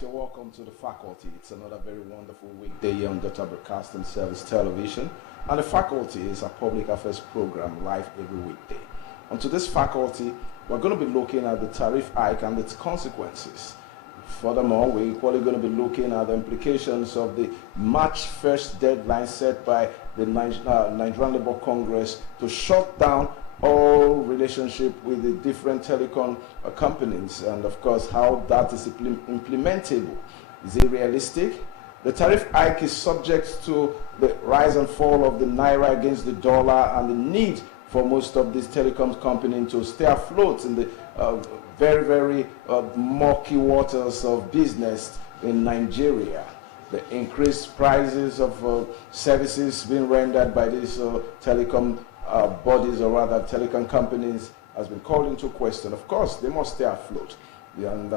You're welcome to the faculty. It's another very wonderful weekday here on Data Broadcasting Service Television. And the faculty is a public affairs program live every weekday. On today's faculty, we're going to be looking at the tariff hike and its consequences. Furthermore, we're equally going to be looking at the implications of the March 1st deadline set by the Nigerian Labour Congress to shut down all relationship with the different telecom companies, and of course how that is implementable. Is it realistic? The tariff hike is subject to the rise and fall of the naira against the dollar and the need for most of these telecom companies to stay afloat in the very murky waters of business in Nigeria. The increased prices of services being rendered by these telecom bodies, or rather telecom companies, has been called into question. Of course, they must stay afloat, and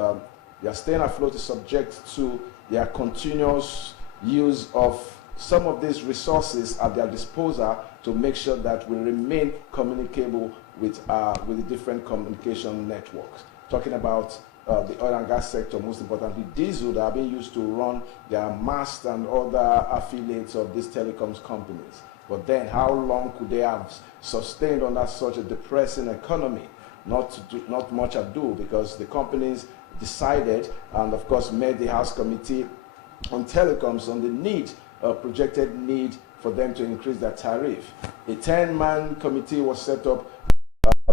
their staying afloat is subject to their continuous use of some of these resources at their disposal to make sure that we remain communicable with the different communication networks. Talking about the oil and gas sector, most importantly diesel, that are being used to run their masts and other affiliates of these telecoms companies. But then, how long could they have sustained under such a depressing economy? Not much ado, because the companies decided, and of course made the House Committee on Telecoms on the projected need for them to increase their tariff. A 10-man committee was set up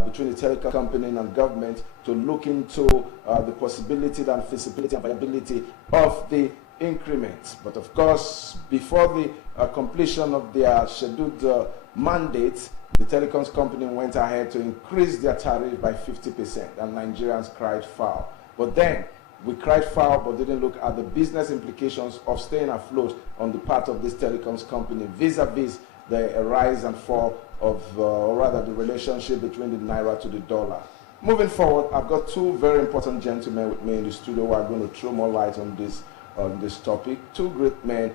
between the telecom company and government to look into the possibility and feasibility and viability of the increments. But of course, before the completion of their scheduled mandate, the telecoms company went ahead to increase their tariff by 50%, and Nigerians cried foul. But then, we cried foul but didn't look at the business implications of staying afloat on the part of this telecoms company vis-a-vis the rise and fall of, or rather the relationship between the naira to the dollar. Moving forward, I've got two very important gentlemen with me in the studio who are going to throw more light on this topic. Two great men,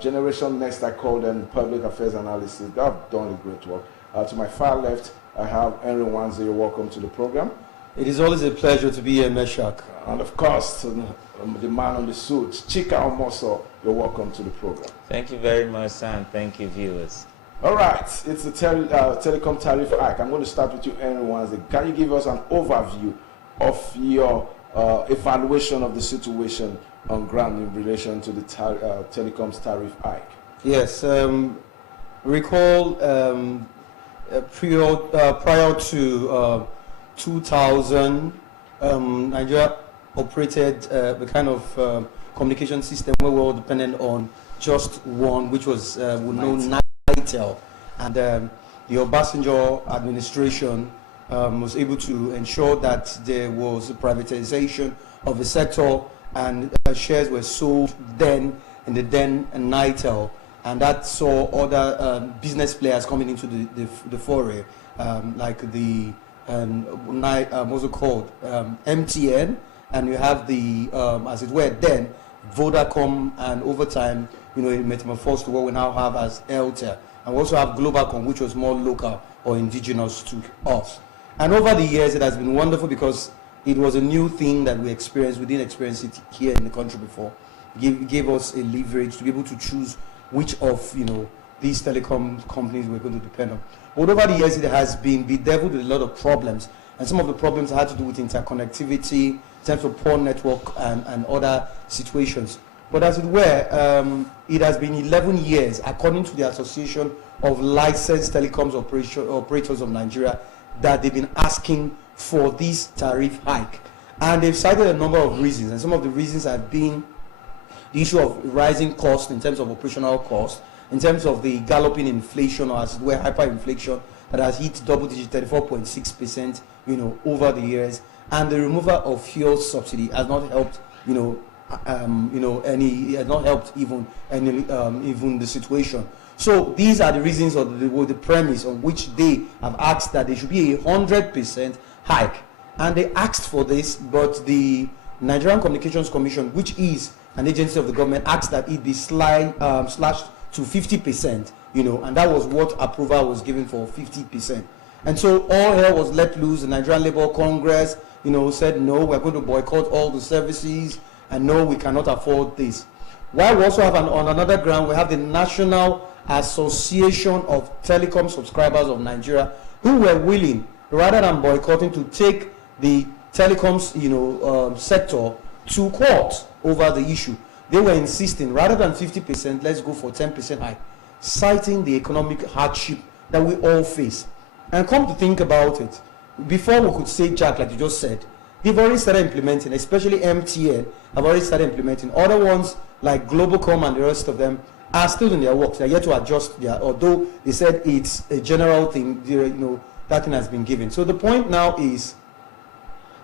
Generation Next, I call them, public affairs analysts. They have done a great work. To my far left, I have Henry Wanze. You're welcome to the program. It is always a pleasure to be here, Meshach. And of course, the man on the suit, Chika Omoso. You're welcome to the program. Thank you very much, Sam. Thank you, viewers. All right, it's the telecom tariff hike. I'm going to start with you, Henry Wanze. Can you give us an overview of your evaluation of the situation on ground in relation to the telecoms tariff hike? Yes, recall prior to 2000, Nigeria operated the kind of communication system where we were all dependent on just one, which was known Nitel, and the Obasanjo administration was able to ensure that there was a privatization of the sector, and shares were sold then in the then Nitel, and that saw other business players coming into the foray, like the what's it called, MTN, and you have the as it were then Vodacom, and over time, it metamorphosed to what we now have as Airtel, and we also have Globalcom, which was more local or indigenous to us. And over the years, it has been wonderful because it was a new thing that we experienced. We didn't experience it here in the country before. It gave us a leverage to be able to choose which of these telecom companies we're going to depend on. But over the years, it has been bedeviled with a lot of problems, and some of the problems had to do with interconnectivity, in terms of poor network and other situations. But as it were, it has been 11 years, according to the Association of Licensed Telecoms Operators of Nigeria, that they've been asking for this tariff hike. And they've cited a number of reasons, and some of the reasons have been the issue of rising costs in terms of operational costs, in terms of the galloping inflation, or as it were, hyperinflation that has hit double-digit 34.6%, over the years, and the removal of fuel subsidy has not helped, it has not helped even the situation. So these are the reasons, or the premise on which they have asked that there should be 100% hike, and they asked for this, but the Nigerian Communications Commission, which is an agency of the government, asked that it be slashed to 50%, and that was what approval was given for, 50%. And so all hell was let loose. The Nigerian Labour Congress, said no, we're going to boycott all the services, and no, we cannot afford this. While we also have on another ground, we have the National Association of Telecom Subscribers of Nigeria, who were willing, rather than boycotting, to take the telecoms sector to court over the issue. They were insisting, rather than 50%, let's go for 10% hike, citing the economic hardship that we all face. And come to think about it, before we could say Jack, like you just said, they've already started implementing, especially MTN have already started implementing. Other ones like Globalcom and the rest of them are still in their works. They're yet to adjust their, although they said it's a general thing, that thing has been given. So the point now is,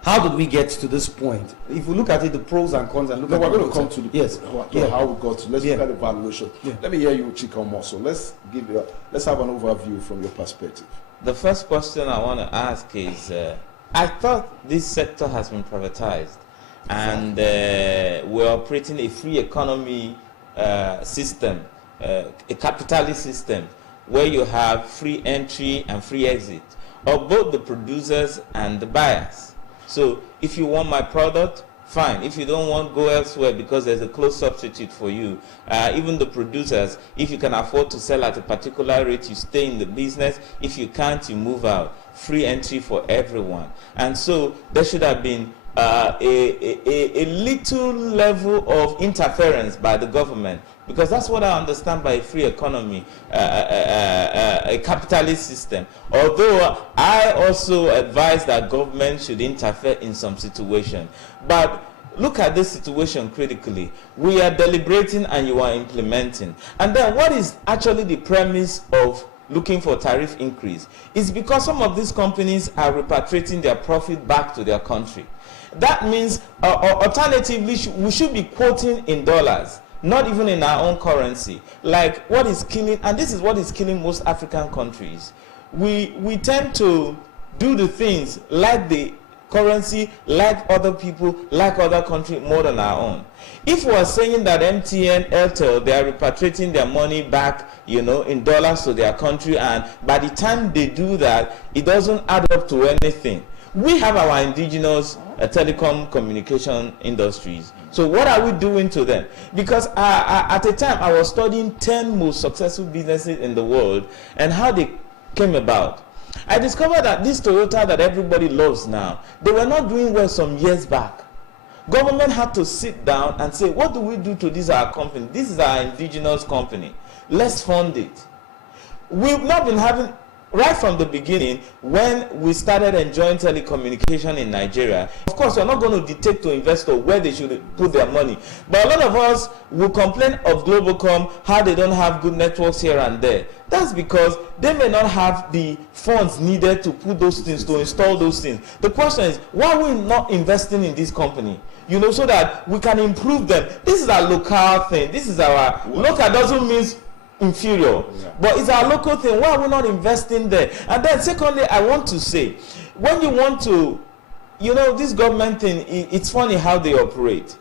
how did we get to this point? If we look at it, the pros and cons, and look at we're going to come to the how we got to. Let's look at the valuation. Let me hear you, Chika Omoso. Let's have an overview from your perspective. The first question I want to ask is, I thought this sector has been privatized, and we're operating a free economy system, a capitalist system, where you have free entry and free exit of both the producers and the buyers. So if you want my product, fine. If you don't want, go elsewhere, because there's a close substitute for you. Even the producers, if you can afford to sell at a particular rate, you stay in the business. If you can't, you move out. Free entry for everyone. And so there should have been a little level of interference by the government, because that's what I understand by a free economy, a capitalist system. Although I also advise that government should interfere in some situation. But look at this situation critically. We are deliberating and you are implementing. And then what is actually the premise of looking for tariff increase? Is because some of these companies are repatriating their profit back to their country. That means, alternatively, we should be quoting in dollars, not even in our own currency. Like what is killing, and this is what is killing most African countries. We tend to do the things like the currency, like other people, like other countries, more than our own. If we are saying that MTN, Airtel, they are repatriating their money back, in dollars to their country, and by the time they do that, it doesn't add up to anything. We have our indigenous telecom communication industries. So what are we doing to them? Because at a time I was studying 10 most successful businesses in the world and how they came about. I discovered that this Toyota that everybody loves now, they were not doing well some years back. Government had to sit down and say, what do we do to this our company? This is our indigenous company. Let's fund it. We've not been having, right from the beginning, when we started enjoying telecommunication in Nigeria, of course, we're not going to dictate to investors where they should put their money. But a lot of us will complain of Globalcom, how they don't have good networks here and there. That's because they may not have the funds needed to put those things, to install those things. The question is, why are we not investing in this company? So that we can improve them. This is our local thing. This is our, local doesn't mean inferior, but it's our local thing. Why are we not investing there? And then secondly, I want to say, when you want to, this government thing, it's funny how they operate.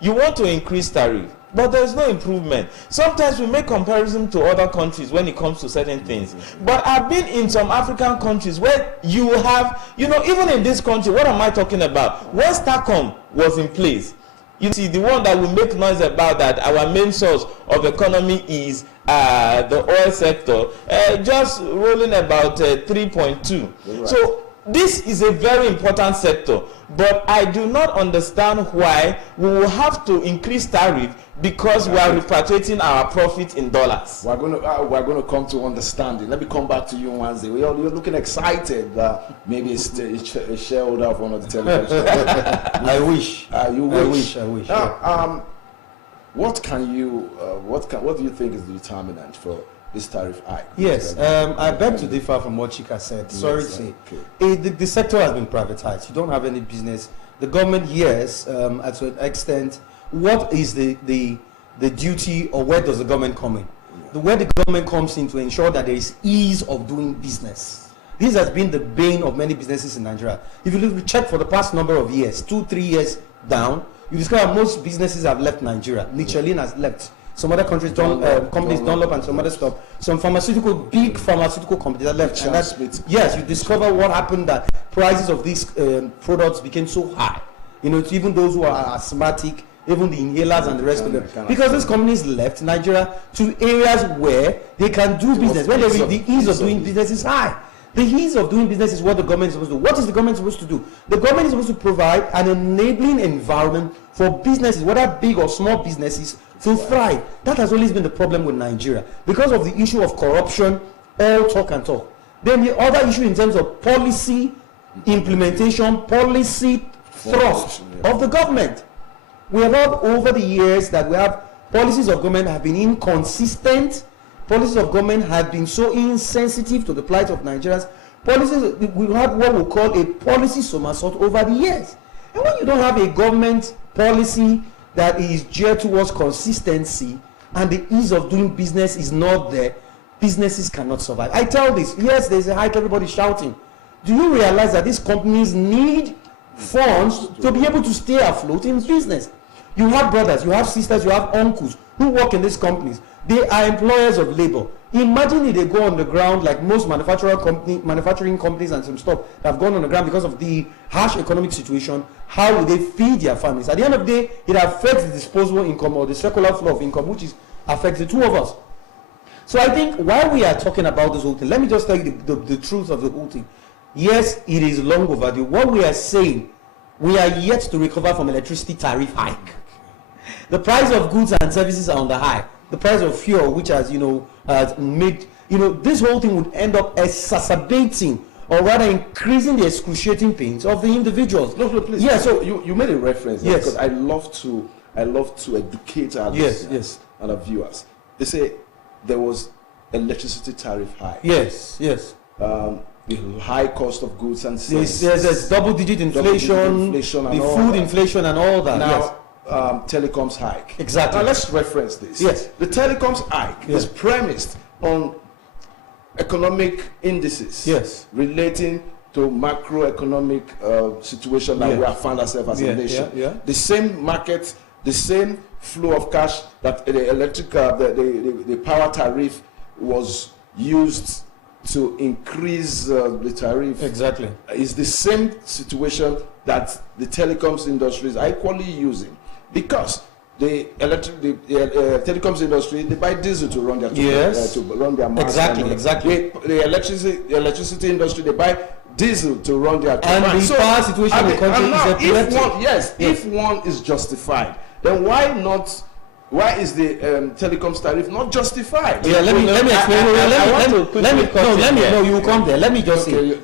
You want to increase tariff, but there's no improvement. Sometimes we make comparison to other countries when it comes to certain things. But I've been in some African countries where you have, even in this country, what am I talking about? When Starcom was in place, you see, the one that will make noise about that, our main source of economy is the oil sector, just rolling about 3.2. Right. So this is a very important sector, but I do not understand why we will have to increase tariff because we are repatriating our profit in dollars. We're going to come to understanding. Let me come back to you, Nwanze. You're looking excited that maybe it's a shareholder of one of the television. I wish. You wish. I wish. Now, what do you think is the determinant for this tariff hike? Yes, I beg to differ from what Chika said. Sorry to say. The sector has been privatized. You don't have any business. The government, yes, at an extent. What is the duty, or where does the government come in? Where the government comes in to ensure that there is ease of doing business. This has been the bane of many businesses in Nigeria. If you check for the past number of years, 2-3 years down, you discover most businesses have left Nigeria. Michelin has left. Some other countries, companies, Dunlop and some other stuff. Some big pharmaceutical companies that left. And yes, you discover what happened, that prices of these products became so high. to even those who are asthmatic, even the inhalers and the rest of them. Because these companies left Nigeria to areas where they can do business, where the ease of doing business is high. The ease of doing business is what the government is supposed to do. What is the government supposed to do? The government is supposed to provide an enabling environment for businesses, whether big or small businesses, to thrive. That has always been the problem with Nigeria. Because of the issue of corruption, all talk and talk. Then the other issue in terms of policy implementation, policy thrust of the government. We have had over the years that we have policies of government have been inconsistent. Policies of government have been so insensitive to the plight of Nigerians. Policies, we have what we call a policy somersault over the years. And when you don't have a government policy that is geared towards consistency and the ease of doing business is not there, businesses cannot survive. I tell this, yes, there's a hike, everybody's shouting. Do you realize that these companies need funds to be able to stay afloat in business? You have brothers, you have sisters, you have uncles who work in these companies. They are employers of labor. Imagine if they go on the ground like most manufacturing companies and some stuff that have gone on the ground because of the harsh economic situation. How will they feed their families? At the end of the day, it affects the disposable income or the circular flow of income, which affects the two of us. So I think while we are talking about this whole thing, let me just tell you the truth of the whole thing. Yes, it is long overdue. What we are saying, we are yet to recover from electricity tariff hike. The price of goods and services are on the high. The price of fuel, which has made this whole thing would end up exacerbating or rather increasing the excruciating pains of the individuals. No, please. Yeah. So you made a reference. Yes. Because I love to educate our listeners and our viewers. They say there was electricity tariff hike. Yes. The high cost of goods and services. There's double-digit inflation, the food inflation and all that. Now, telecoms hike. Exactly. Now let's reference this. Yes. The telecoms hike is premised on economic indices relating to macroeconomic situation that we have found ourselves as a nation. The same market, the same flow of cash that the electric, the power tariff was used to increase the tariff. Exactly. Is the same situation that the telecoms industry is equally using, because the telecoms industry, they buy diesel to run their to run their exactly. The electricity industry, they buy diesel to run their and the power situation in the country is epileptic. If one is justified, then why is the telecoms tariff not justified? Yeah, let me explain. You will come there. Let me just say,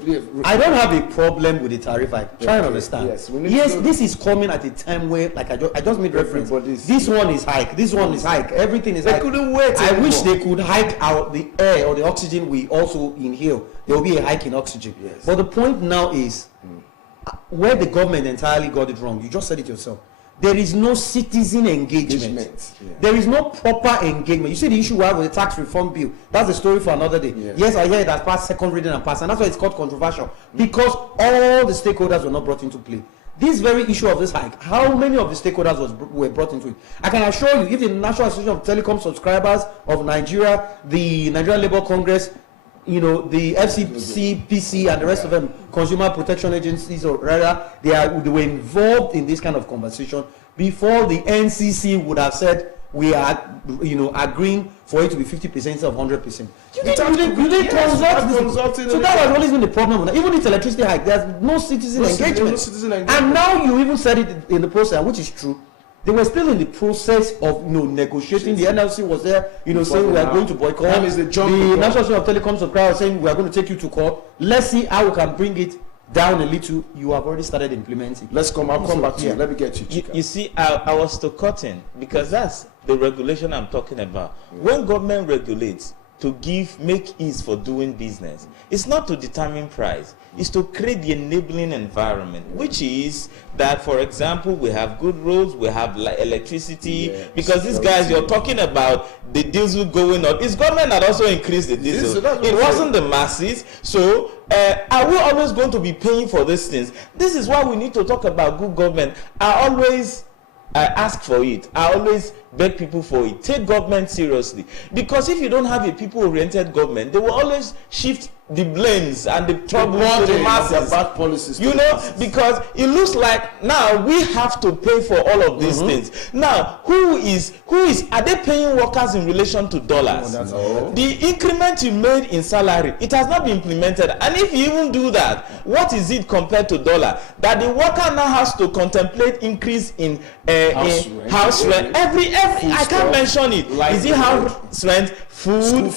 I don't have a problem with the tariff hike. Try and understand. Yes, this is coming at a time where, like I just made reference. This one is hike. This one is hike. Everything is hike. They couldn't wait. I wish they could hike out the air or the oxygen we also inhale. There will be a hike in oxygen. Yes. But the point now is where the government entirely got it wrong. You just said it yourself. There is no citizen engagement. There is no proper engagement. You see the issue we have with the tax reform bill. That's a story for another day. Yes, I hear it has passed second reading and passed, and that's why it's called controversial, because all the stakeholders were not brought into play. This very issue of this hike, how many of the stakeholders were brought into it? I can assure you, if the National Association of Telecom Subscribers of Nigeria, the Nigerian Labour Congress, the FCC, PC, and the rest of them, consumer protection agencies, or rather, they were involved in this kind of conversation before the NCC would have said we are, agreeing for it to be 50% of 100%. You didn't consult. So that has always been the problem. Even with electricity hike, there's no citizen engagement. And now you even said it in the process, which is true. They were still in the process of negotiating. The NLC was there, saying we are going to boycott. The National Association of Telecom Subscribers saying we are going to take you to court. Let's see how we can bring it down a little. You have already started implementing. I'll come back to you. Let me get you. You see, I was to cut in, because that's the regulation I'm talking about. When government regulates to make ease for doing business, it's not to determine price. Is to create the enabling environment, which is that, for example, we have good roads, we have electricity, because these guys you're talking about, the diesel going up, it's government that also increased the diesel. It wasn't the masses. So are we always going to be paying for these things? This is why we need to talk about good government. I always ask for it. I always beg people for it. Take government seriously, because if you don't have a people-oriented government, they will always shift the blames and the trouble to the masses. Bad policies, you know, because it looks like now we have to pay for all of these things. Now, who is are they paying workers in relation to dollars? No. The increment you made in salary, it has not been implemented. And if you even do that, what is it compared to dollar? That the worker now has to contemplate increase in house rent. Every I can't mention it. Is it house rent, food,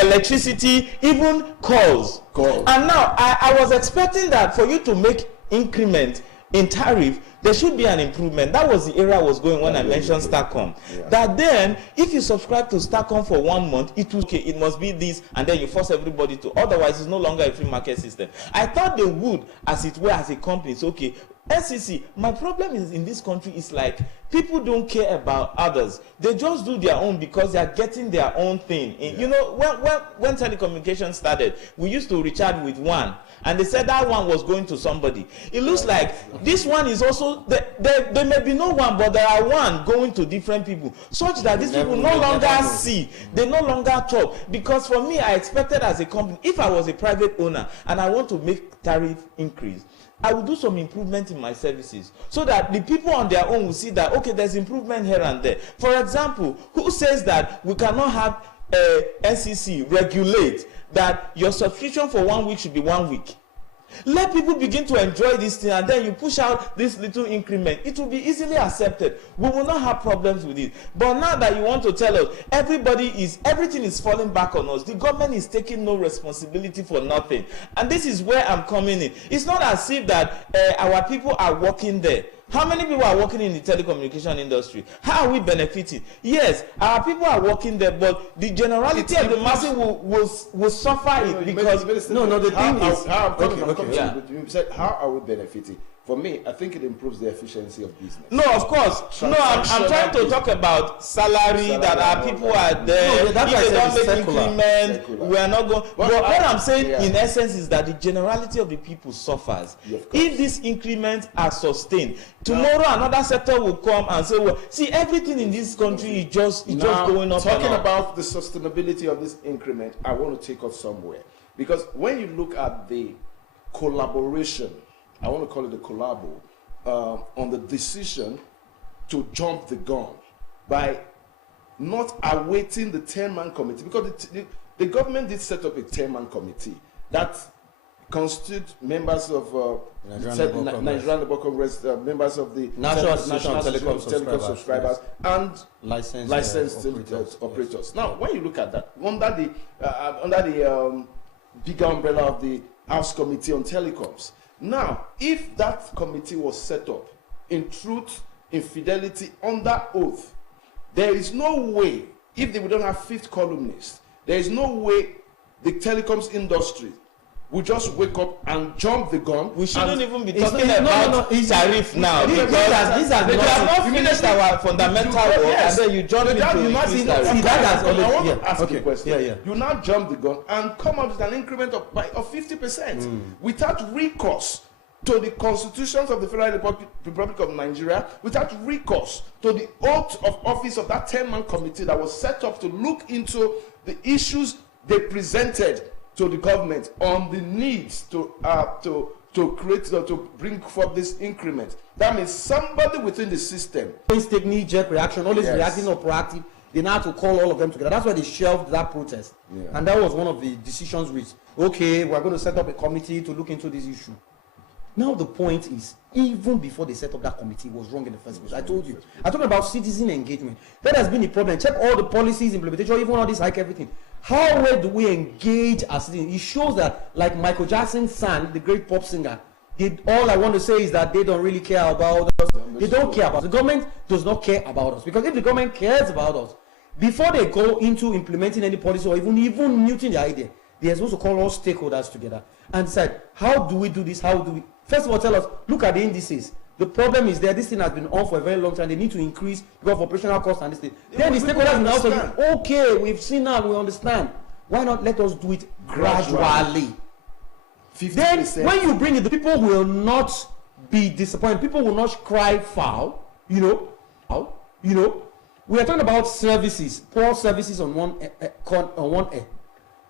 electricity, even calls? And now I was expecting that for you to make increment in tariff, there should be an improvement. That was the area I was going when I mentioned Starcom. That then, if you subscribe to Starcom for 1 month, it will okay, it must be this, and then you force everybody to. Otherwise, it's no longer a free market system. I thought they would, as it were, as a company. It's okay. SEC, my problem is in this country is like people don't care about others. They just do their own because they are getting their own thing. You know, when telecommunications started, we used to recharge with one, and they said that one was going to somebody. It looks like this one is also there may be no one, but there are one going to different people, such that these people no longer see, they no longer talk. Because for me, I expected as a company, if I was a private owner and I want to make tariff increase, I will do some improvement in my services so that the people on their own will see that, okay, there's improvement here and there. For example, who says that we cannot have NCC regulate that your subscription for 1 week should be 1 week? Let people begin to enjoy this thing, and then you push out this little increment. It will be easily accepted. We will not have problems with it. But now that you want to tell us everything is falling back on us, the government is taking no responsibility for nothing. And this is where I'm coming in. It's not as if that our people are working there. How many people are working in the telecommunication industry? How are we benefiting? Yes, our people are working there, but the generality of the masses will suffer it because the thing is, you said how are we benefiting? For me, I think it improves the efficiency of business. No, of course. No, I'm trying to talk about salary that our people are there. If they don't make increment, we are not going. But what I'm saying in essence is that the generality of the people suffers. If these increments are sustained, tomorrow another sector will come and say, well, see, everything in this country is just going up. Talking about the sustainability of this increment, I want to take us somewhere. Because when you look at the collaboration, I want to call it a collabo, on the decision to jump the gun by not awaiting the 10-man committee, because the government did set up a 10-man committee that constitutes members of Nigerian Labour Congress, members of the National Association of Telecom Subscribers, and licensed operators. Now, when you look at that, under the bigger umbrella of the House Committee on Telecoms. Now, if that committee was set up in truth, in fidelity, under oath, there is no way, if they don't have fifth columnists, there is no way the telecoms industry will just wake up and jump the gun. We shouldn't even be talking about tariff now. These are we have not finished our fundamental work, and then you jump into I want to ask a question. You now jump the gun and come up with an increment of 50% without recourse to the constitutions of the Federal Republic of Nigeria, without recourse to the oath of office of that 10-man committee that was set up to look into the issues they presented to the government on the needs to bring forth this increment. That means somebody within the system. Always take knee-jerk reaction, always reacting or proactive. They now have to call all of them together. That's why they shelved that protest. And that was one of the decisions which, okay, we're going to set up a committee to look into this issue. Now the point is, even before they set up that committee, it was wrong in the first place. I told you. I'm talking about citizen engagement. That has been the problem. Check all the policies, implementation, even all this, like everything. How well do we engage as citizens? It shows that, like Michael Jackson sang, the great pop singer, all I want to say is that they don't really care about us. They don't care about us. The government does not care about us. Because if the government cares about us, before they go into implementing any policy or even muting the idea, they are supposed to call all stakeholders together and decide, how do we do this? How do we? First of all, tell us, look at the indices. The problem is there. This thing has been on for a very long time. They need to increase because of operational costs and this thing. Then the stakeholders will also say, okay, we've seen now, we understand. Why not let us do it gradually? 50%. Then when you bring it, the people will not be disappointed. People will not cry foul, We are talking about services, poor services on one end.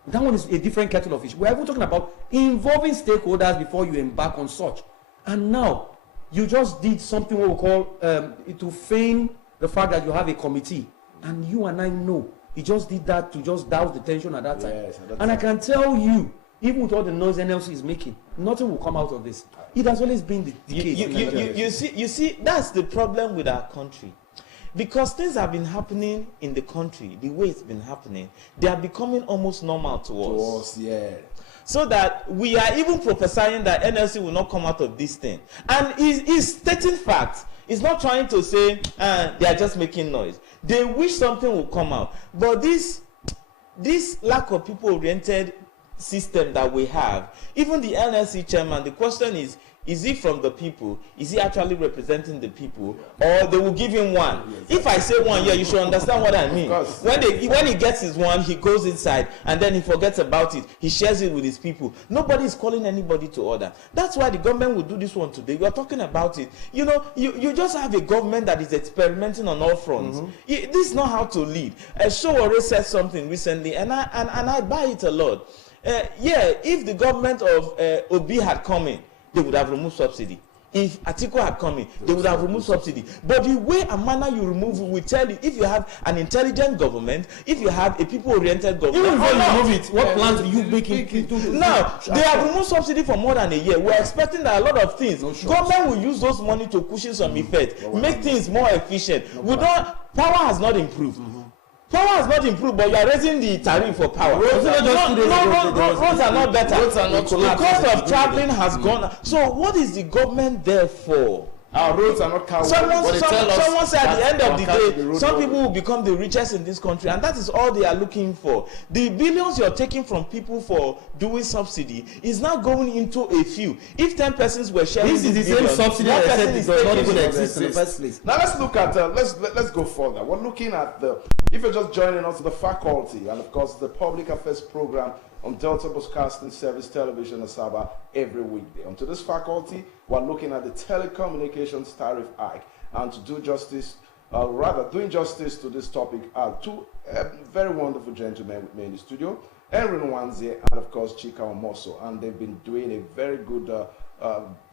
That one is a different kettle of fish. We are even talking about involving stakeholders before you embark on such. And now, you just did something what we call to feign the fact that you have a committee. And you and I know he just did that to just douse the tension at that time. Yes, and I can tell you, even with all the noise NLC is making, nothing will come out of this. It has always been the case. You see, that's the problem with our country. Because things have been happening in the country, the way it's been happening, they are becoming almost normal to us. To us, yeah. So that we are even prophesying that NLC will not come out of this thing. And he's stating facts. He's not trying to say they are just making noise. They wish something will come out. But this lack of people-oriented system that we have, even the NLC chairman, the question is he from the people? Is he actually representing the people? Or they will give him one? If I say one, you should understand what I mean. When he gets his one, he goes inside and then he forgets about it. He shares it with his people. Nobody is calling anybody to order. That's why the government will do this one today. We are talking about it. You know, you just have a government that is experimenting on all fronts. This is not how to lead. Sowore said something recently, and I buy it a lot. If the government of Obi had come in, they would have removed subsidy. If Atiku had come in, they would have removed subsidy. But the way and manner you remove it will tell you if you have an intelligent government, if you have a people-oriented government. Even when you remove it, what plans do you make it? Now, they have removed subsidy for more than a year. We're expecting that a lot of things, government will use those money to cushion some effect, make things more efficient. Power has not improved. Power has not improved, but you are raising the tariff for power. Roads are not better. The cost of traveling has gone. So what is the government there for? Our roads are not covered. Someone said at the end of the day, some people will become the richest in this country, and that is all they are looking for. The billions you're taking from people for doing subsidy is now going into a few. If 10 persons were sharing this is the same subsidy that said it does not even exist in the first place. Now let's look at let's go further. We're looking at if you're just joining us, the faculty, and of course the public affairs program on Delta Broadcasting Service Television Asaba every weekday. Onto this faculty, we're looking at the telecommunications tariff hike. And to do justice, doing justice to this topic are two very wonderful gentlemen with me in the studio, Henry Nwanze and of course Chika Omoso, and they've been doing a very good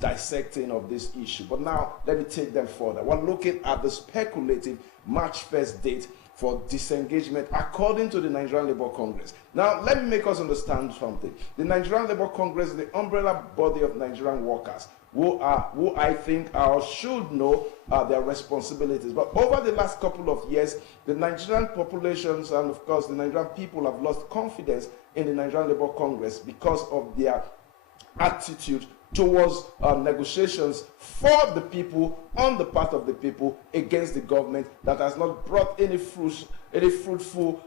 dissecting of this issue. But now let me take them further. We're looking at the speculative March 1st date for disengagement according to the Nigerian Labour Congress. Now, let me make us understand something. The Nigerian Labour Congress is the umbrella body of Nigerian workers who I think should know their responsibilities. But over the last couple of years, the Nigerian populations and of course the Nigerian people have lost confidence in the Nigerian Labour Congress because of their attitude towards negotiations for the people, on the part of the people, against the government that has not brought any fruitful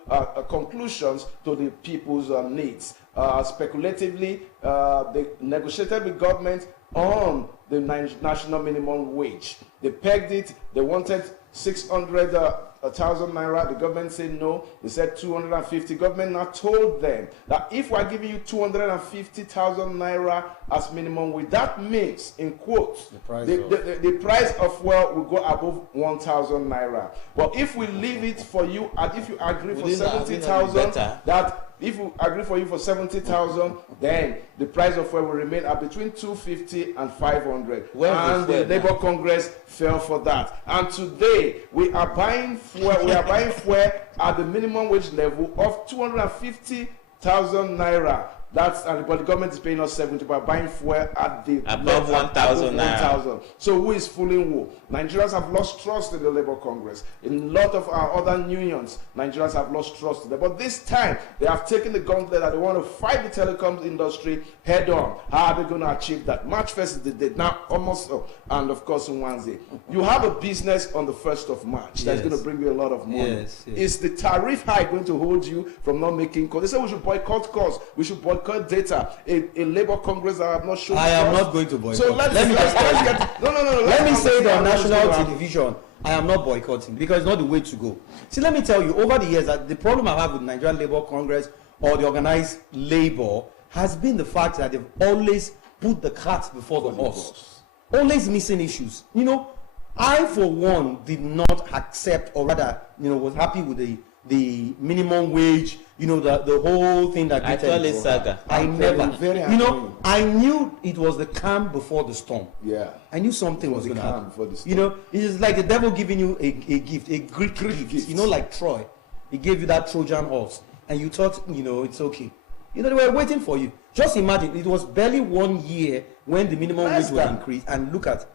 conclusions to the people's needs. Speculatively, they negotiated with government on the national minimum wage. They pegged it. They wanted 600,000 naira. The government said no. They said 250. Government now told them that if we're giving you 250,000 naira as minimum wage, that means, in quotes, the price of fuel will go above 1,000 naira. But if we leave it for you, and if you agree for 70,000, that if we agree for you for 70,000, then the price of fuel will remain at between 250 and 500. And the Labour Congress fell for that. And today we are buying fuel. We are buying fuel at the minimum wage level of 250,000 naira. But the government is paying us 70 by buying fuel at the above 1,000 naira. So who is fooling who? Nigerians have lost trust in the Labour Congress. In a lot of our other unions, Nigerians have lost trust in them. But this time, they have taken the gauntlet that they want to fight the telecoms industry head on. How are they going to achieve that? March 1st is the date. Now, almost, and of course, on Wednesday. You have a business on the 1st of March that's going to bring you a lot of money. Yes. Is the tariff hike going to hold you from not making calls? They say we should boycott calls. We should boycott data. A Labour Congress that I have not shown. I am not going to boycott. So let me say that on national television, I am not boycotting because it's not the way to go. See, let me tell you, over the years, that the problem I have with Nigerian Labour Congress or the organized labor has been the fact that they've always put the cart before the horse. Always missing issues. You know, I, for one, did not accept, or rather, was happy with the minimum wage, the whole thing that I call it saga. I never, very I knew it was the calm before the storm. Yeah. I knew something was going to happen. Before the storm. It's like the devil giving you a gift, a Greek gift. Like Troy. He gave you that Trojan horse, and you thought, it's okay. They were waiting for you. Just imagine, it was barely 1 year when the minimum wage was increased, and look at,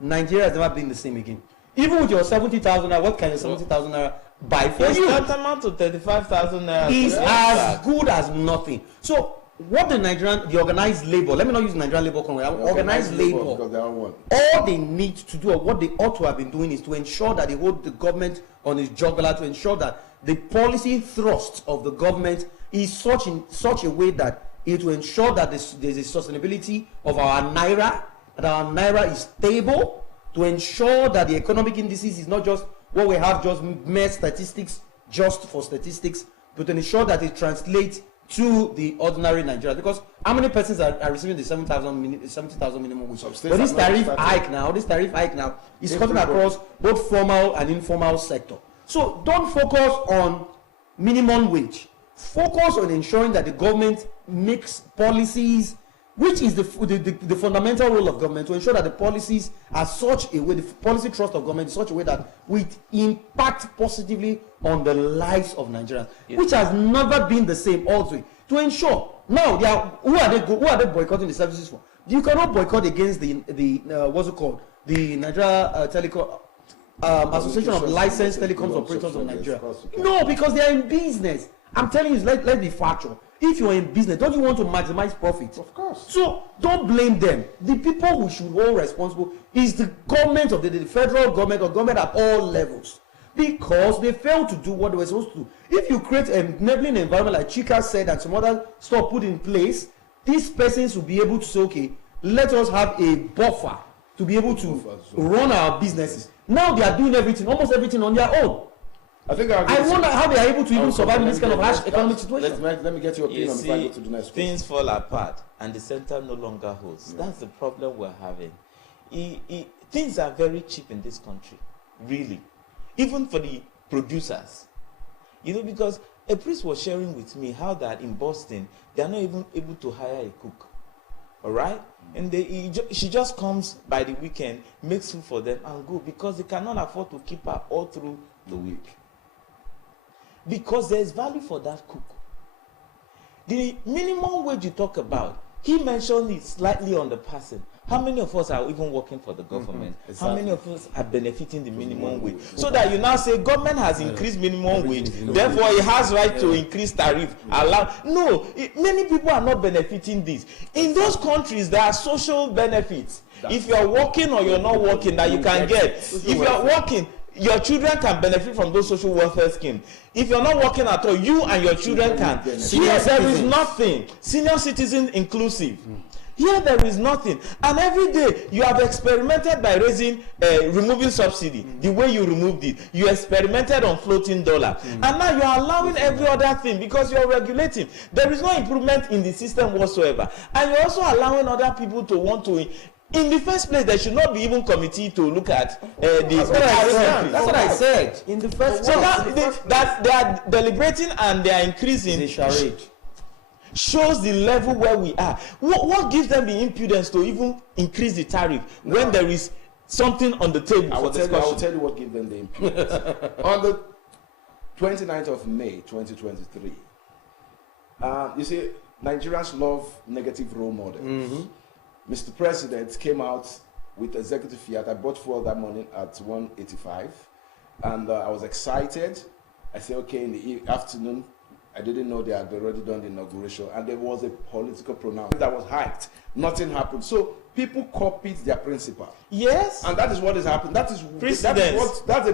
Nigeria has never been the same again. Even with your 70,000 naira, what can your 70,000 naira buy for you? It's tantamount to 35,000 naira. Is as good as nothing. So what the organized labor, let me not use Nigerian labor congress, organized labor, because they are one. all they need to do, or what they ought to have been doing, is to ensure that they hold the government on its jugular, to ensure that the policy thrust of the government is such a way that it will ensure that there's a sustainability of our naira, that our naira is stable, to ensure that the economic indices is not just what we have, just mere statistics, just for statistics, but to ensure that it translates to the ordinary Nigerians. Because how many persons are receiving the 70,000 minimum wage? But this tariff hike now is cutting across both formal and informal sector. So don't focus on minimum wage. Focus on ensuring that the government makes policies, which is the fundamental role of government, to ensure that the policies are such a way, the policy trust of government is such a way that we impact positively on the lives of Nigerians, which has never been the same also. To ensure, now, who are they boycotting the services for? You cannot boycott against the what's it called? The Nigeria Telecom Association of Licensed Telecoms Operators of Nigeria. No, because they are in business. I'm telling you, let's be factual. If you're in business, don't you want to maximize profits? Of course. So don't blame them. The people who should hold responsible is the government of the federal government, or government at all levels, because they failed to do what they were supposed to do. If you create an enabling environment, like Chika said, and some other stuff put in place, these persons will be able to say, okay, let us have a buffer to be able to run our businesses. Now they are doing almost everything on their own. I wonder how they are able to even survive in this kind of harsh economic situation. Let me get your opinion before I go to the next question. Things fall apart and the center no longer holds. That's the problem we're having. Things are very cheap in this country, really. Even for the producers. Because a priest was sharing with me how that in Boston, they are not even able to hire a cook. All right? And she just comes by the weekend, makes food for them and go, because they cannot afford to keep her all through the week. Because there is value for that cook. The minimum wage you talk about, he mentioned it slightly on the passing. How many of us are even working for the government? Exactly. How many of us are benefiting the minimum wage? So that you now say government has increased minimum wage, therefore it has right to increase tariff. No, many people are not benefiting this. In those countries, there are social benefits. If you are working or you're not working, that you can get. If you are working, your children can benefit from those social welfare schemes. If you're not working at all, you and your children can. Here there is nothing. Senior citizen inclusive. Here there is nothing. And every day you have experimented by removing subsidy. The way you removed it, you experimented on floating dollar. And now you are allowing every other thing because you're regulating. There is no improvement in the system whatsoever. And you're also allowing other people to want to. In the first place, there should not be even committee to look at That's what I said. In the first place. So that they are deliberating and they are increasing. It's a charade. Shows the level where we are. What gives them the impudence to even increase the tariff when there is something on the table for discussion? I will tell you what gives them the impudence. On the 29th of May, 2023, you see, Nigerians love negative role models. Mr. President came out with executive fiat. I bought fuel that morning at 185, and I was excited. I said, okay, in the afternoon, I didn't know they had already done the inauguration, and there was a political pronouncement that was hyped. Nothing happened. So people copied their principle. Yes. And that is what is happening. That's the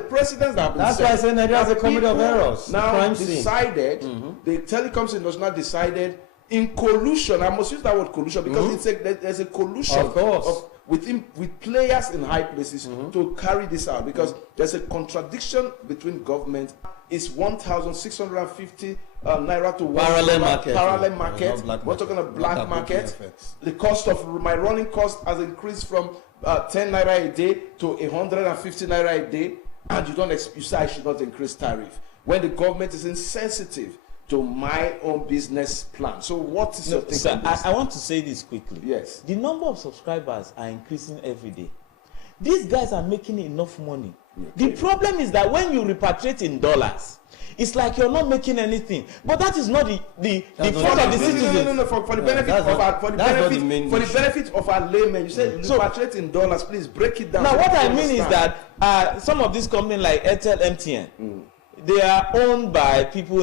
precedence that happened. That's why I said Nigeria has a comedy of errors. Now decided, the telecoms industry now decided, in collusion, I must use that word collusion because there's a collusion of course with players in high places to carry this out, because there's a contradiction between government. It's 1,650 naira to parallel market. We're talking about black market. The cost of my running cost has increased from 10 naira a day to 150 naira a day, and you say I should not increase tariff when the government is insensitive to my own business plan. So what is your take on this? I want to say this quickly. Yes. The number of subscribers are increasing every day. These guys are making enough money. Okay. The problem is that when you repatriate in dollars, it's like you're not making anything. But that is not the fault of the citizens. No. For the benefit of our laymen, you said repatriate in dollars. Please break it down. Now, what I mean is that some of these companies like Airtel, MTN, they are owned by people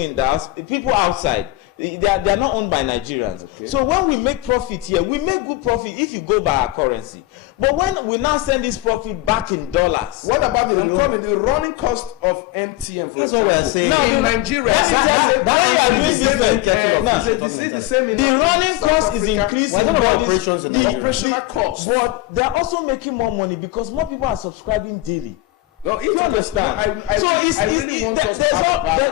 people outside. They are not owned by Nigerians. Okay. So when we make profit here, we make good profit if you go by our currency. But when we now send this profit back in dollars, what about the running cost of MTN? That's what we are saying. Now in Nigeria, the running cost is increasing. The operational cost, but they are also making more money because more people are subscribing daily. No, you understand?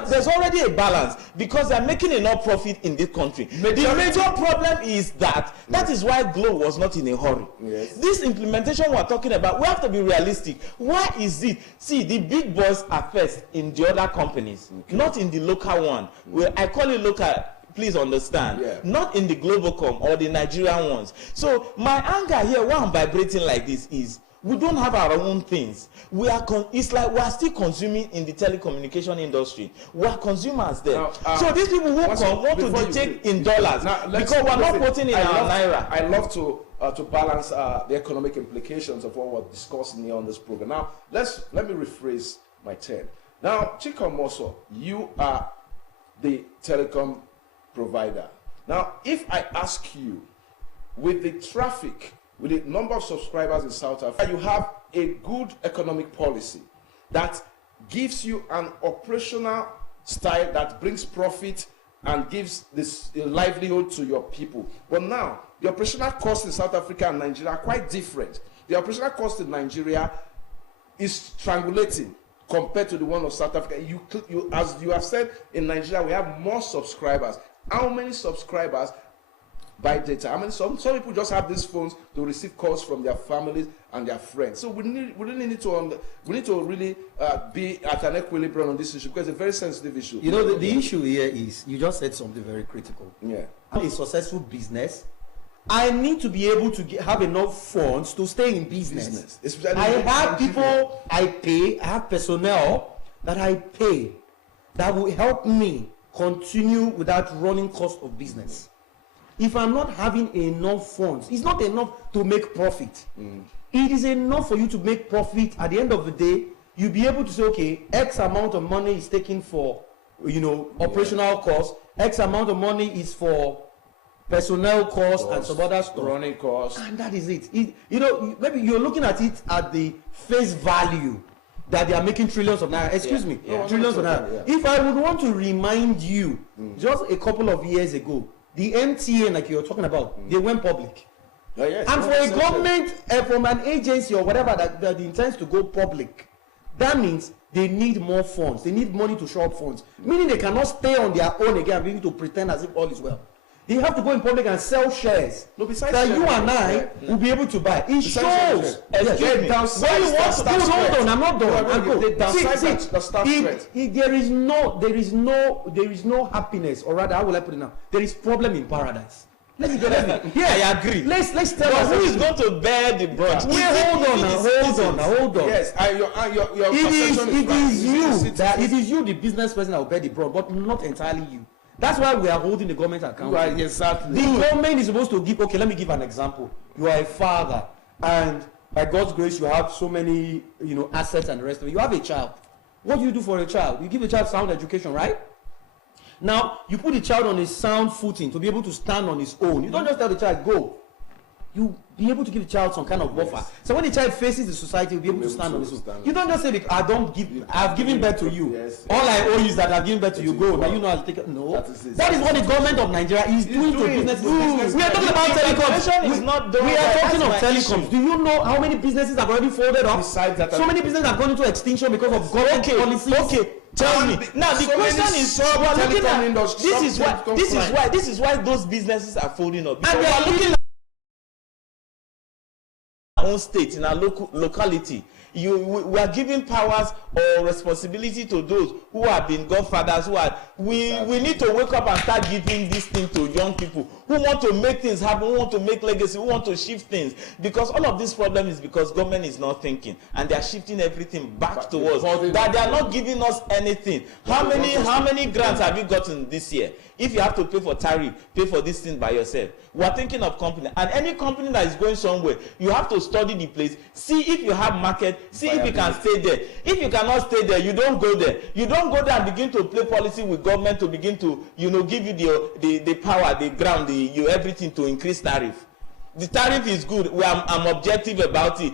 There's already a balance because they're making enough profit in this country. The major problem is that is why Glo was not in a hurry. Yes. This implementation we're talking about, we have to be realistic. Why is it? See, the big boys are first in the other companies, not in the local one. Well, I call it local. Please understand, not in the Globacom or the Nigerian ones. So my anger here, why I'm vibrating like this is, we don't have our own things. It's like we are still consuming in the telecommunication industry. We are consumers there. So these people who want to take in dollars because we're not putting in our naira. I love to balance the economic implications of what we're discussing here on this program. Now let me rephrase my turn. Now, Chikomoso, you are the telecom provider. Now, if I ask you, with the traffic, with the number of subscribers in South Africa, you have a good economic policy that gives you an operational style that brings profit and gives this livelihood to your people. But now, the operational costs in South Africa and Nigeria are quite different. The operational cost in Nigeria is strangulating compared to the one of South Africa. As you have said, in Nigeria, we have more subscribers. How many subscribers buy data? I mean, some people just have these phones to receive calls from their families and their friends. So we really need to really be at an equilibrium on this issue because it's a very sensitive issue. You know, the issue here is you just said something very critical. Yeah, a successful business, I need to be able to have enough funds to stay in business. I have people I pay. I have personnel that I pay that will help me continue without running cost of business. If I'm not having enough funds, it's not enough to make profit. It is enough for you to make profit. At the end of the day, you'll be able to say, okay, X amount of money is taken for, operational costs. X amount of money is for personnel costs and some other stuff. Running costs. And that is it. Maybe you're looking at it at the face value that they are making trillions of naira. Trillions of naira. If I would want to remind you, just a couple of years ago, the MTN, like you're talking about, they went public. And for a government, from an agency or whatever that intends to go public, that means they need more funds. They need money to show up funds. Meaning they cannot stay on their own again, being to pretend as if all is well. They have to go in public and sell shares that you and I will be able to buy. It shows. There is no happiness, or rather, how will I put it now? There is problem in paradise. Let me get it. Yeah, I agree. Let's tell us who is going to bear the brunt. Hold on. Yes, your it is you, the business person, that will bear the brunt, but not entirely you. That's why we are holding the government accountable. Right, exactly. The government is supposed to give. Okay, let me give an example. You are a father, and by God's grace, you have so many, assets and the rest of it. You have a child. What do you do for a child? You give a child sound education, right? Now, you put the child on a sound footing to be able to stand on his own. You don't just tell the child, go. You be able to give the child some kind of buffer. Yes. So when the child faces the society, you'll be able to stand on his own. You don't just say, I've given birth to you. Yes. All I owe you is that I've given birth to you. Go. Now you know I'll take it. No. That is what the government of Nigeria is doing to business. We are talking about telecoms. We are talking of telecoms. Do you know how many businesses have already folded up? So many businesses have gone into extinction because of government policies. Okay. Tell me. Now the question is, we are looking at this is why those businesses are folding up. And we are looking at own state, in our locality. We are giving powers or responsibility to those who have been godfathers. We need to wake up and start giving this thing to young people who want to make things happen, who want to make legacy, who want to shift things. Because all of this problem is because government is not thinking, and they are shifting everything back to us. That they are not giving us anything. How many grants have you gotten this year? If you have to pay for tariff, pay for this thing by yourself. We are thinking of company, and any company that is going somewhere, you have to study the place, see if you have market, see if you can stay there. If you cannot stay there, you don't go there. You don't go there and begin to play policy with government to begin to, give you the power, the ground, everything to increase tariff. The tariff is good. I'm objective about it.